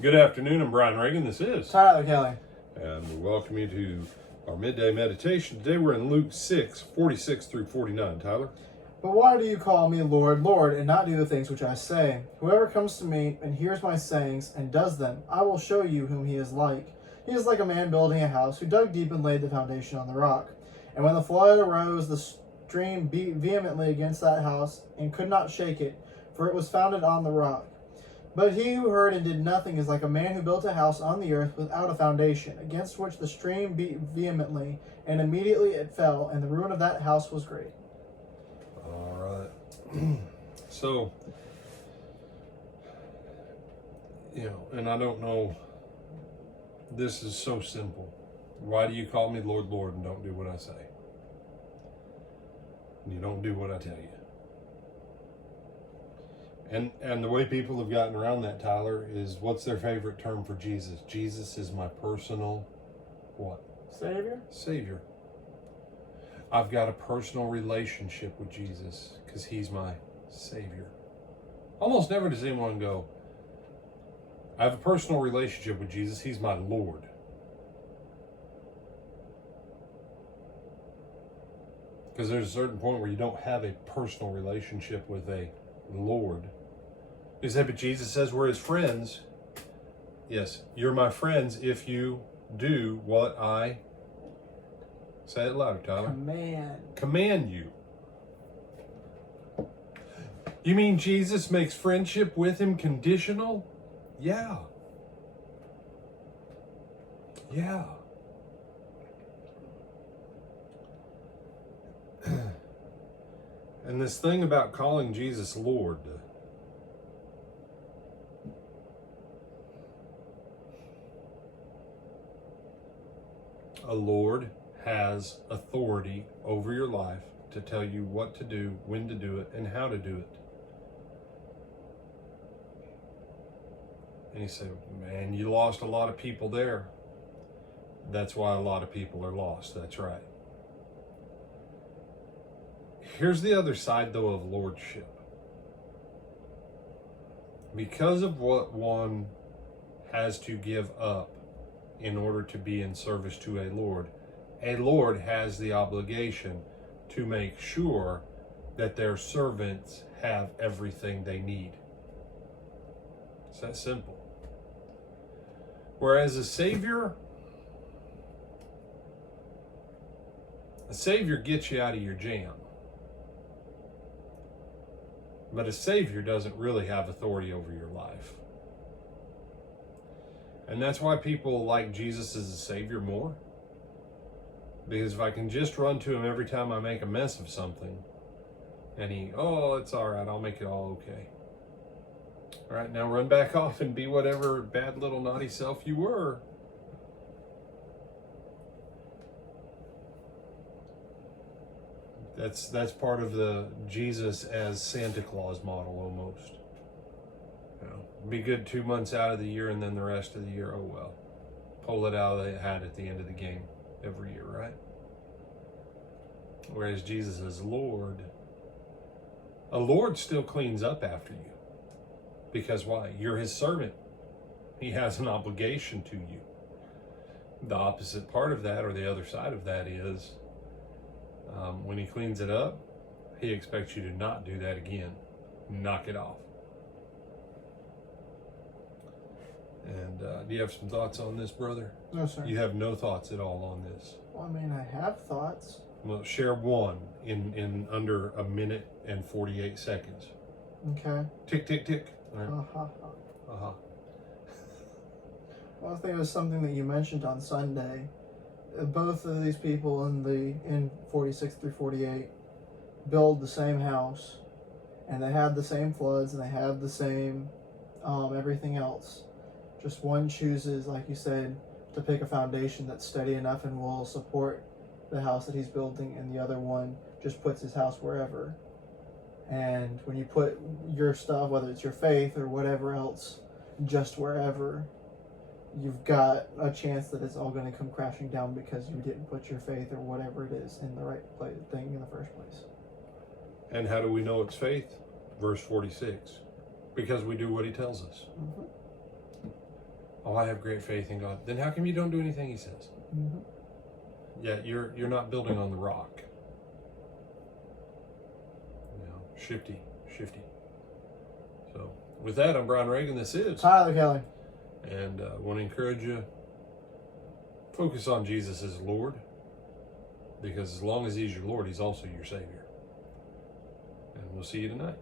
Good afternoon, I'm Brian Reagan. This is Tyler Kelly. And we welcome you to our midday meditation. Today we're in Luke 6:46 through 49. Tyler? But why do you call me Lord, Lord, and not do the things which I say? Whoever comes to me and hears my sayings and does them, I will show you whom he is like. He is like a man building a house who dug deep and laid the foundation on the rock. And when the flood arose, the stream beat vehemently against that house and could not shake it, for it was founded on the rock. But he who heard and did nothing is like a man who built a house on the earth without a foundation, against which the stream beat vehemently, and immediately it fell, and the ruin of that house was great. All right. So, and I don't know, this is so simple. Why do you call me Lord, Lord, and don't do what I say? And you don't do what I tell you. And the way people have gotten around that, Tyler, is what's their favorite term for Jesus? Jesus is my personal what? Savior. I've got a personal relationship with Jesus because he's my Savior. Almost never does anyone go, I have a personal relationship with Jesus, he's my Lord. Because there's a certain point where you don't have a personal relationship with a Lord. You say, but Jesus says we're his friends. Yes, you're my friends if you do what I, say it louder, Tyler. Command you. You mean Jesus makes friendship with him conditional? Yeah. And this thing about calling Jesus Lord, a Lord has authority over your life to tell you what to do, when to do it, and how to do it. And you say, man, you lost a lot of people there. That's why a lot of people are lost. That's right. Here's the other side, though, of lordship. Because of what one has to give up in order to be in service to a Lord has the obligation to make sure that their servants have everything they need. It's that simple. Whereas a Savior gets you out of your jam. But a Savior doesn't really have authority over your life. And that's why people like Jesus as a Savior more. Because if I can just run to him every time I make a mess of something, and it's all right, I'll make it all okay. All right, now run back off and be whatever bad little naughty self you were. That's part of the Jesus as Santa Claus model almost. Be good 2 months out of the year, and then the rest of the year, oh well. Pull it out of the hat at the end of the game every year, right? Whereas Jesus as Lord, a Lord still cleans up after you. Because why? You're his servant. He has an obligation to you. The opposite part of that, or the other side of that, is when he cleans it up, he expects you to not do that again. Knock it off. And do you have some thoughts on this, brother? No, sir. You have no thoughts at all on this? Well, I mean, I have thoughts. Well, share one in under a minute and 48 seconds. Okay. Tick, tick, tick. All right. Well, I think it was something that you mentioned on Sunday. Both of these people in 46 through 48 build the same house, and they had the same floods, and they have the same everything else. Just one chooses, like you said, to pick a foundation that's steady enough and will support the house that he's building, and the other one just puts his house wherever. And when you put your stuff, whether it's your faith or whatever else, just wherever, you've got a chance that it's all going to come crashing down because you didn't put your faith or whatever it is in the right thing in the first place. And how do we know it's faith? Verse 46. Because we do what he tells us. Mm-hmm. Oh, I have great faith in God. Then how come you don't do anything He says? Mm-hmm. Yeah, you're not building on the rock. You know, shifty. So with that, I'm Brian Reagan. This is Tyler Kelly. And I want to encourage you, focus on Jesus as Lord, because as long as He's your Lord, He's also your Savior. And we'll see you tonight.